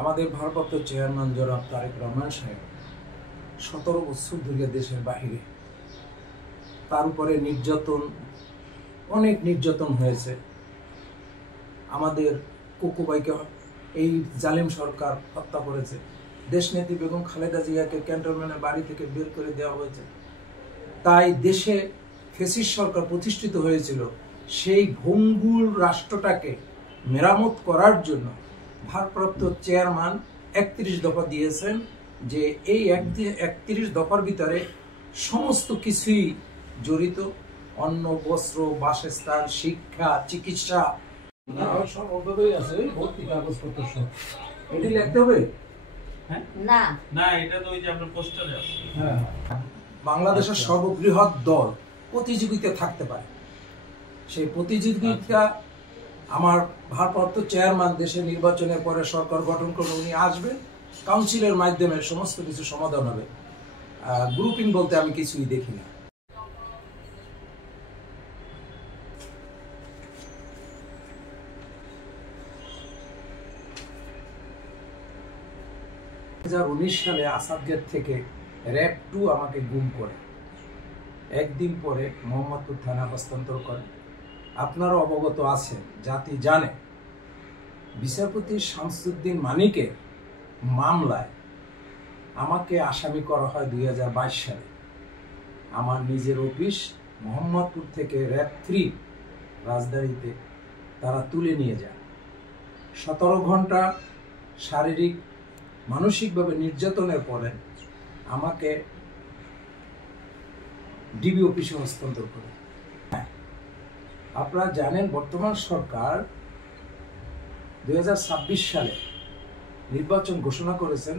আমাদের ভারপ্রাপ্ত চেয়ারম্যান জনাব তারেক রহমান সাহেব 17 বছর ধরে দেশের বাহিরে, তার উপরে অনেক নির্যাতন হয়েছে। আমাদের কুকুবাইকে এই জালিম সরকার হত্যা করেছে। দেশনেত্রী বেগম খালেদা জিয়াকে ক্যান্টনমেন্টের বাড়ি থেকে বের করে দেওয়া হয়েছে। তাই দেশে ফ্যাসিস্ট সরকার প্রতিষ্ঠিত হয়েছিল, সেই ভঙ্গুর রাষ্ট্রটাকে মেরামত করার জন্য ভারপ্রাপ্ত চেয়ারম্যান 31 দফা দিয়েছেন, যে এই 31 দফার ভিতরে সমস্ত কিছুই জড়িত, অন্ন, বস্ত্র, বাসস্থান, শিক্ষা, চিকিৎসা সব অভাবেই আছে। ভর্তি কাগজপত্র সব এটি লিখতে হবে। না না, এটা তো ওই যে আপনার পোস্টারে আছে। হ্যাঁ, বাংলাদেশের সর্ববৃহৎ দল প্রতিযোগিতা থাকতে পারে, সেই প্রতিযোগিতা আমার ভারপ্রাপ্ত চেয়ারম্যান দেশের নির্বাচনের পরে সরকার গঠন করে উনি আসবেন, কাউন্সিলের মাধ্যমে সমস্ত কিছু সমাধান হবে। গ্রুপিং বলতে আমি কিছুই দেখি না। সালে আসাদ গেট থেকে র‍্যাব 2 আমাকে গুম করে একদিন পরে মোহাম্মদপুর থানা হস্তান্তর করে। আপনারা অবগত আছেন, জাতি জানে, বিচারপতি শামসুদ্দিন মানিকের মামলায় আমাকে আসামি করা হয় 2022 সালে। আমার নিজের অফিস মোহাম্মদপুর থেকে র‍্যাব 3 রাজধানীতে তারা তুলে নিয়ে যায়। 17 ঘন্টা শারীরিক মানসিকভাবে নির্যাতনের পরে আমাকে ডিবি অফিসে হস্তান্তর করে। আপনারা জানেন, বর্তমান সরকার 2026 সালে নির্বাচন ঘোষণা করেছেন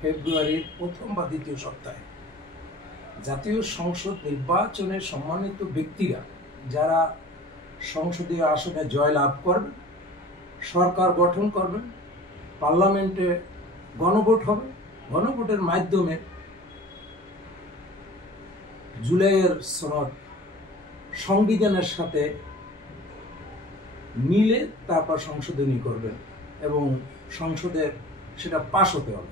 ফেব্রুয়ারির প্রথম বা দ্বিতীয় সপ্তাহে। জাতীয় সংসদ নির্বাচনে সম্মানিত ব্যক্তিরা যারা সংসদীয় আসনে জয়লাভ করবেন, সরকার গঠন করবেন, পার্লামেন্টে গণভোট হবে, গণভোটের মাধ্যমে জুলাইয়ের সনদ সংবিধানের সাথে মিলে তারপর সংশোধনী করবেন এবং সংসদে সেটা পাস হতে হবে।